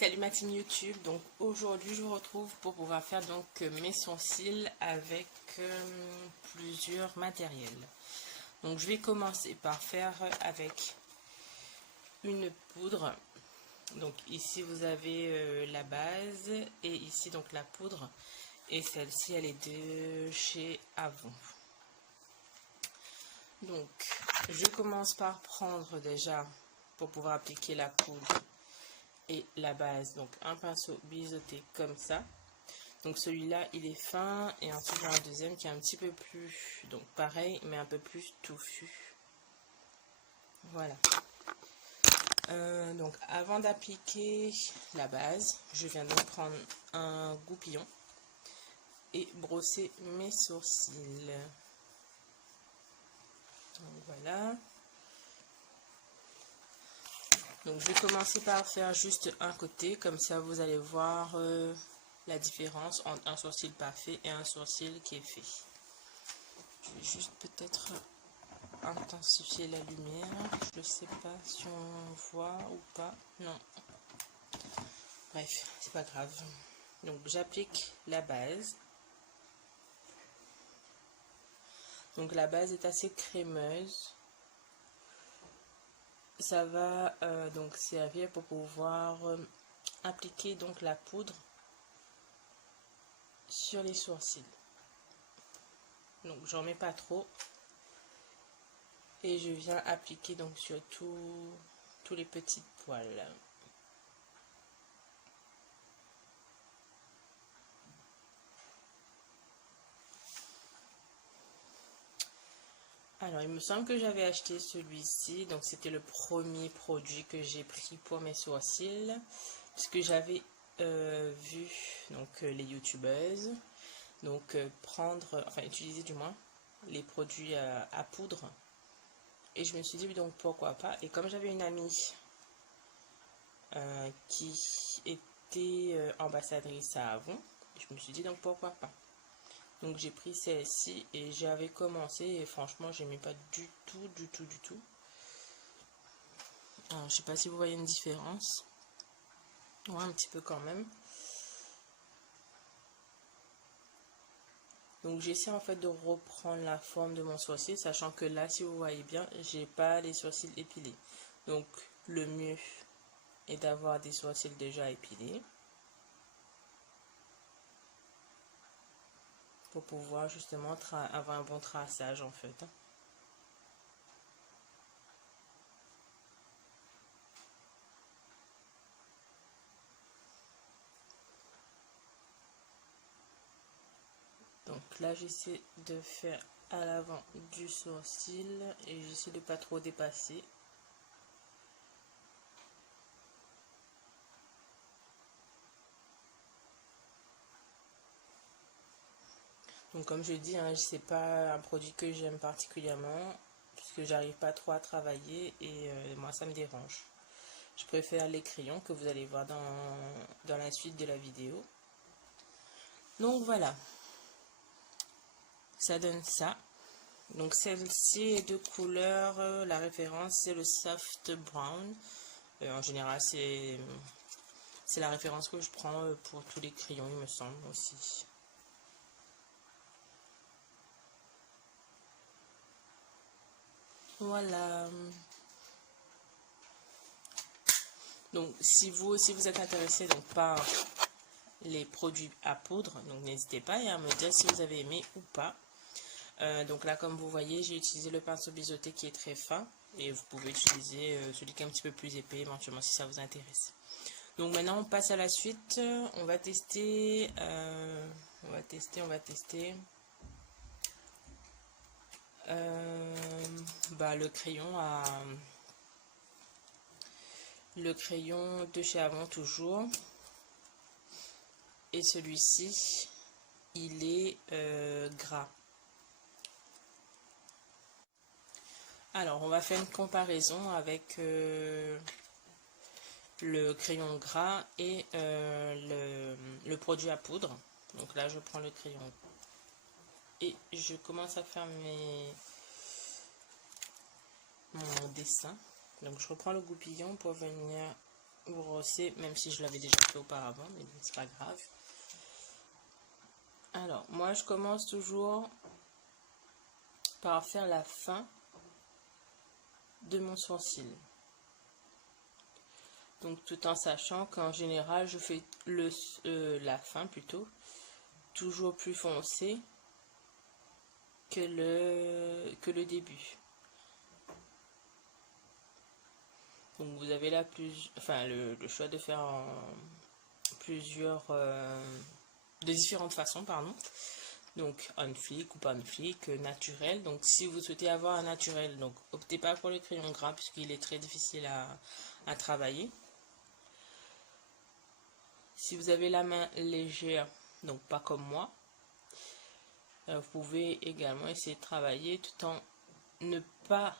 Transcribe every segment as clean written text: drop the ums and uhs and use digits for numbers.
Salut ma team YouTube, donc aujourd'hui je vous retrouve pour pouvoir faire donc mes sourcils avec plusieurs matériels. Donc je vais commencer par faire avec une poudre. Donc ici vous avez la base et ici donc la poudre, et celle-ci elle est de chez Avon. Donc je commence par prendre déjà, pour pouvoir appliquer la poudre et la base, donc un pinceau biseauté comme ça. Donc celui-là il est fin, et ensuite j'ai un deuxième qui est un petit peu plus, donc pareil mais un peu plus touffu. Voilà. Donc avant d'appliquer la base, je viens donc prendre un goupillon et brosser mes sourcils. Donc voilà. Donc je vais commencer par faire juste un côté, comme ça vous allez voir la différence entre un sourcil pas fait et un sourcil qui est fait. Je vais juste peut-être intensifier la lumière, je ne sais pas si on voit ou pas, non, bref, c'est pas grave. Donc j'applique la base. Donc la base est assez crémeuse. Ça va donc servir pour pouvoir appliquer donc la poudre sur les sourcils. Donc j'en mets pas trop et je viens appliquer donc sur tous les petits poils. Alors, il me semble que j'avais acheté celui-ci, donc c'était le premier produit que j'ai pris pour mes sourcils, puisque j'avais vu donc les youtubeuses donc utiliser du moins les produits à poudre, et je me suis dit donc pourquoi pas. Et comme j'avais une amie qui était ambassadrice à Avon, je me suis dit donc pourquoi pas. Donc j'ai pris celle-ci et j'avais commencé, et franchement j'aimais pas du tout. Alors, je sais pas si vous voyez une différence. Ouais, un petit peu quand même. Donc j'essaie en fait de reprendre la forme de mon sourcil, sachant que là, si vous voyez bien, j'ai pas les sourcils épilés. Donc le mieux est d'avoir des sourcils déjà épilés pour pouvoir justement avoir un bon traçage en fait. Donc là j'essaie de faire à l'avant du sourcil et j'essaie de pas trop dépasser. Donc comme je dis, hein, c'est pas un produit que j'aime particulièrement, puisque j'arrive pas trop à travailler, et moi ça me dérange. Je préfère les crayons que vous allez voir dans la suite de la vidéo. Donc voilà, ça donne ça. Donc celle-ci est de couleur, la référence c'est le soft brown. En général c'est la référence que je prends pour tous les crayons, il me semble aussi. Voilà. Donc si vous aussi vous êtes intéressé donc par les produits à poudre, donc n'hésitez pas à me dire si vous avez aimé ou pas. Donc là, comme vous voyez, j'ai utilisé le pinceau biseauté qui est très fin, et vous pouvez utiliser celui qui est un petit peu plus épais éventuellement si ça vous intéresse. Donc maintenant on passe à la suite. On va tester le crayon de chez Avon toujours. Et celui-ci, il est gras. Alors, on va faire une comparaison avec le crayon gras et le produit à poudre. Donc là, je prends le crayon et je commence à faire mon dessin. Donc, je reprends le goupillon pour venir brosser, même si je l'avais déjà fait auparavant, mais c'est pas grave. Alors, moi je commence toujours par faire la fin de mon sourcil. Donc tout en sachant qu'en général je fais la fin plutôt toujours plus foncé que le début. Donc vous avez là le choix de faire en plusieurs de différentes façons, pardon. Donc on flic ou pas on flic, naturel. Donc si vous souhaitez avoir un naturel, donc optez pas pour le crayon gras puisqu'il est très difficile à travailler. Si vous avez la main légère, donc pas comme moi, vous pouvez également essayer de travailler tout en ne pas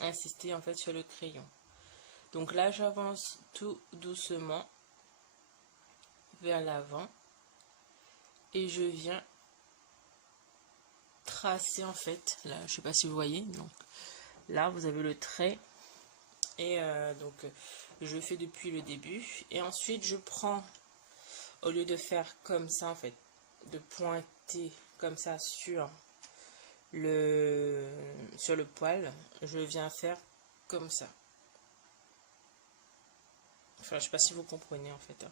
insister en fait sur le crayon. Donc là j'avance tout doucement vers l'avant et je viens tracer en fait, là je sais pas si vous voyez, donc là vous avez le trait et donc je fais depuis le début et ensuite je prends, au lieu de faire comme ça en fait, de pointer comme ça sur le poil, je viens faire comme ça. Enfin, je sais pas si vous comprenez en fait.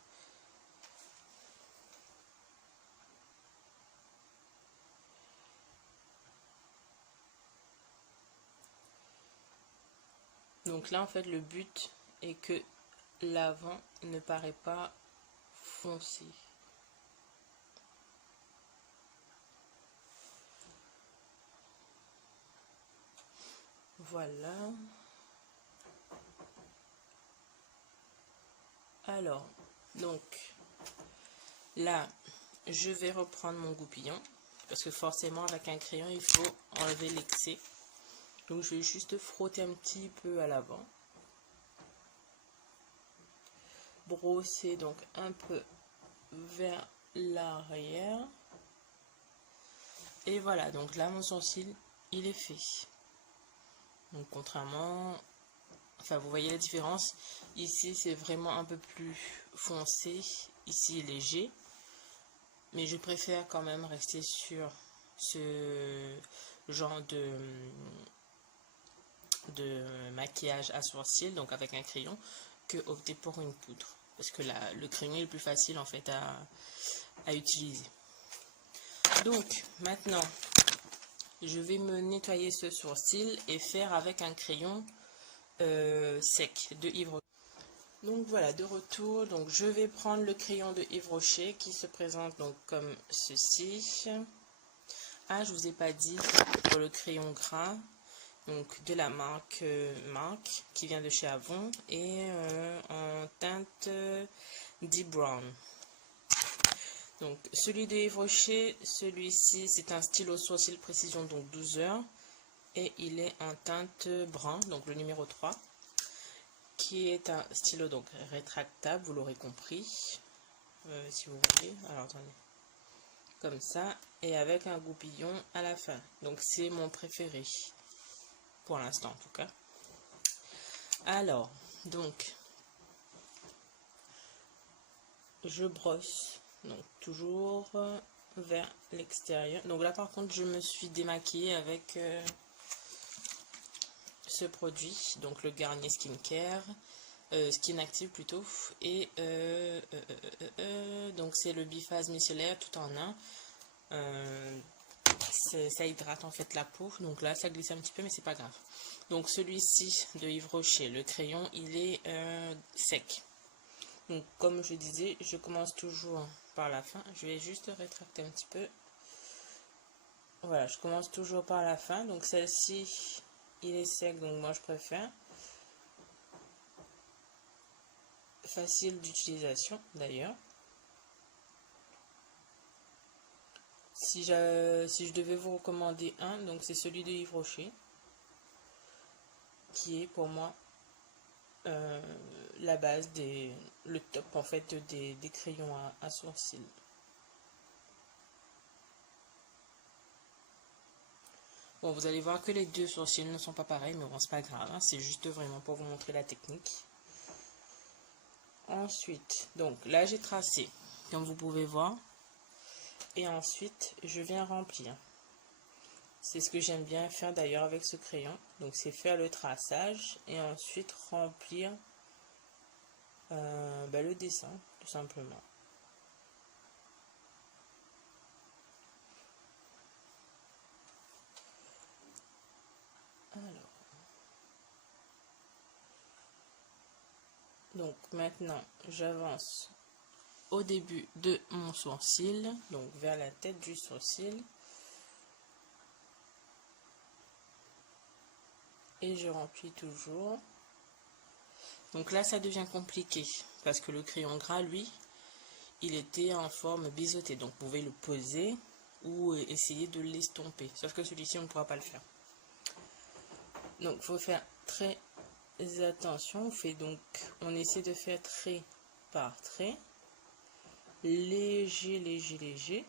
Donc là en fait le but est que l'avant ne paraît pas foncé. Voilà. Alors, donc là, je vais reprendre mon goupillon parce que forcément avec un crayon, il faut enlever l'excès. Donc je vais juste frotter un petit peu à l'avant. Brosser donc un peu vers l'arrière. Et voilà, donc là mon sourcil, il est fait. Donc contrairement, enfin vous voyez la différence, ici c'est vraiment un peu plus foncé, ici léger, mais je préfère quand même rester sur ce genre de maquillage à sourcils, donc avec un crayon, que opter pour une poudre, parce que le crayon est le plus facile en fait à utiliser. Donc maintenant je vais me nettoyer ce sourcil et faire avec un crayon sec de Yves Rocher. Donc voilà, de retour, donc je vais prendre le crayon de Yves Rocher qui se présente donc comme ceci. Ah, je vous ai pas dit, pour le crayon gras, donc de la marque qui vient de chez Avon et en teinte Deep Brown. Donc celui de Yves Rocher, celui-ci c'est un stylo sourcil précision donc 12 heures et il est en teinte brun, donc le numéro 3, qui est un stylo donc rétractable, vous l'aurez compris, si vous voulez. Alors attendez, comme ça, et avec un goupillon à la fin. Donc c'est mon préféré pour l'instant en tout cas. Alors donc je brosse donc toujours vers l'extérieur. Donc là par contre je me suis démaquillée avec ce produit, donc le Garnier Skincare, Skin Active plutôt, et donc c'est le biphase micellaire tout en un. Ça hydrate en fait la peau, donc là ça glisse un petit peu mais c'est pas grave. Donc celui-ci de Yves Rocher, le crayon, il est sec. Donc comme je disais, je commence toujours par la fin. Je vais juste rétracter un petit peu. Voilà, je commence toujours par la fin. Donc celle-ci, il est sec, donc moi je préfère. Facile d'utilisation d'ailleurs. Si je devais vous recommander un, donc c'est celui de Yves Rocher, qui est pour moi la base, le top en fait des crayons à sourcils. Bon, vous allez voir que les deux sourcils ne sont pas pareils, mais bon, c'est pas grave, hein, c'est juste vraiment pour vous montrer la technique. Ensuite, donc là j'ai tracé, comme vous pouvez voir, et ensuite je viens remplir. C'est ce que j'aime bien faire d'ailleurs avec ce crayon, donc c'est faire le traçage et ensuite remplir le dessin, tout simplement. Alors. Donc maintenant, j'avance au début de mon sourcil, donc vers la tête du sourcil. Et je remplis toujours. Donc là, ça devient compliqué parce que le crayon gras, lui, il était en forme biseautée. Donc vous pouvez le poser ou essayer de l'estomper. Sauf que celui-ci, on ne pourra pas le faire. Donc il faut faire très attention. On essaie de faire trait par trait. Léger, léger, léger.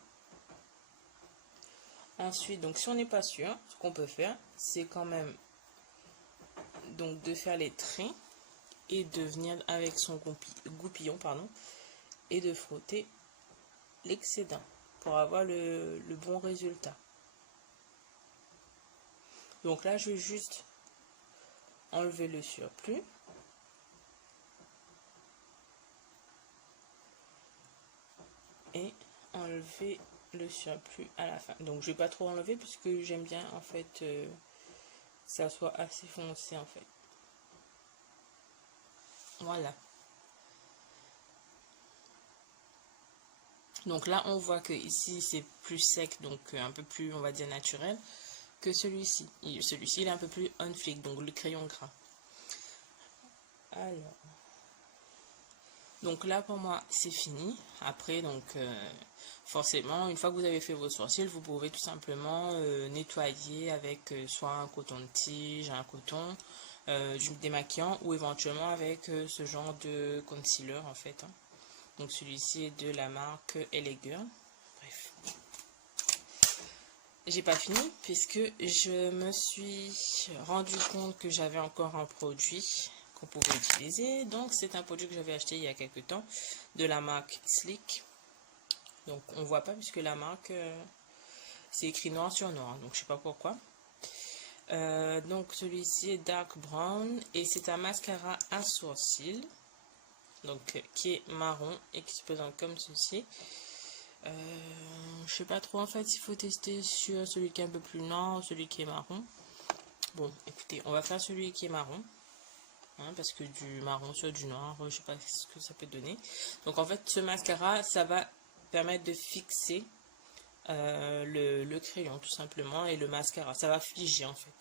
Ensuite, donc si on n'est pas sûr, ce qu'on peut faire, c'est quand même donc de faire les traits et de venir avec son goupillon et de frotter l'excédent pour avoir le bon résultat. Donc là, je vais juste enlever le surplus. Et enlever le surplus à la fin. Donc je vais pas trop enlever puisque j'aime bien en fait que ça soit assez foncé en fait. Voilà. Donc là on voit que ici c'est plus sec, donc un peu plus on va dire naturel que celui-ci. Celui-ci il est un peu plus on flick, donc le crayon gras. Alors. Donc là pour moi c'est fini. Après donc forcément une fois que vous avez fait vos sourcils, vous pouvez tout simplement nettoyer avec soit un coton de tige, un coton, du démaquillant ou éventuellement avec ce genre de concealer en fait. Hein. Donc celui-ci est de la marque Elegeur. Bref. J'ai pas fini puisque je me suis rendu compte que j'avais encore un produit qu'on pouvait utiliser. Donc c'est un produit que j'avais acheté il y a quelques temps de la marque Sleek. Donc on voit pas puisque la marque c'est écrit noir sur noir, donc je sais pas pourquoi. Donc celui-ci est dark brown et c'est un mascara à sourcils, donc qui est marron et qui se présente comme ceci. Je sais pas trop en fait s'il faut tester sur celui qui est un peu plus noir ou celui qui est marron. Bon écoutez, on va faire celui qui est marron. Hein, parce que du marron sur du noir, je sais pas ce que ça peut donner. Donc en fait ce mascara ça va permettre de fixer le crayon tout simplement et le mascara. Ça va figer en fait.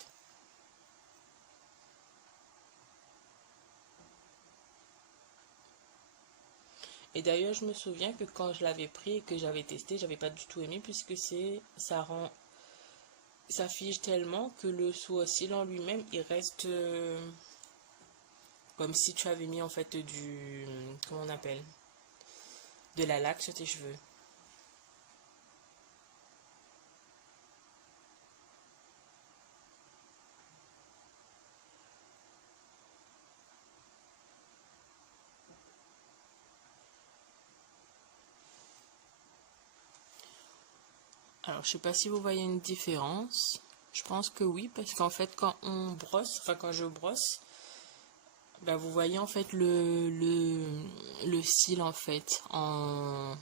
Et d'ailleurs je me souviens que quand je l'avais pris et que j'avais testé, j'avais pas du tout aimé puisque ça fige tellement que le sourcil en lui-même il reste comme si tu avais mis en fait comment on appelle, de la laque sur tes cheveux. Alors, je sais pas si vous voyez une différence. Je pense que oui, parce qu'en fait, quand on brosse, enfin quand je brosse, bah, vous voyez en fait le cil en fait en...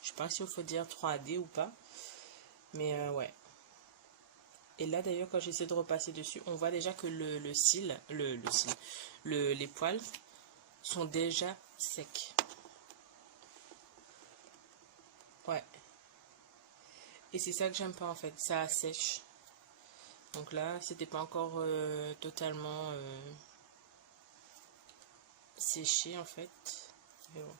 Je sais pas si il faut dire 3D ou pas. Mais ouais. Et là d'ailleurs, quand j'essaie de repasser dessus, on voit déjà que les poils sont déjà secs. Ouais. Et c'est ça que j'aime pas en fait, ça sèche. Donc là, c'était pas encore totalement séché en fait. Mais bon.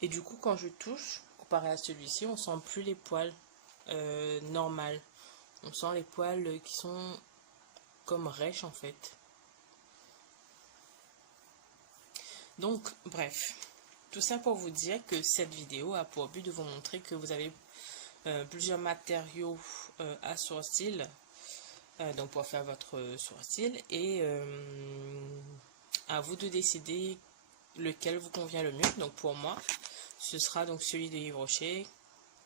Et du coup, quand je touche, comparé à celui-ci, on sent plus les poils normales. On sent les poils qui sont comme rêches en fait. Donc, bref. Tout ça pour vous dire que cette vidéo a pour but de vous montrer que vous avez plusieurs matériaux à sourcils donc pour faire votre sourcil, et à vous de décider lequel vous convient le mieux. Donc pour moi, ce sera donc celui de Yves Rocher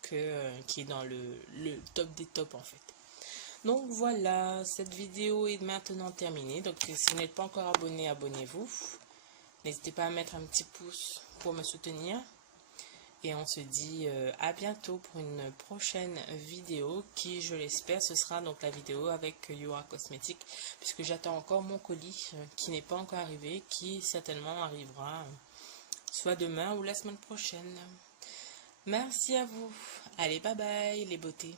qui est dans le top des tops en fait. Donc voilà, cette vidéo est maintenant terminée. Donc si vous n'êtes pas encore abonné, abonnez-vous. N'hésitez pas à mettre un petit pouce pour me soutenir. Et on se dit à bientôt pour une prochaine vidéo qui, je l'espère, ce sera donc la vidéo avec Yura Cosmétiques, puisque j'attends encore mon colis qui n'est pas encore arrivé, qui certainement arrivera soit demain ou la semaine prochaine. Merci à vous. Allez, bye bye les beautés.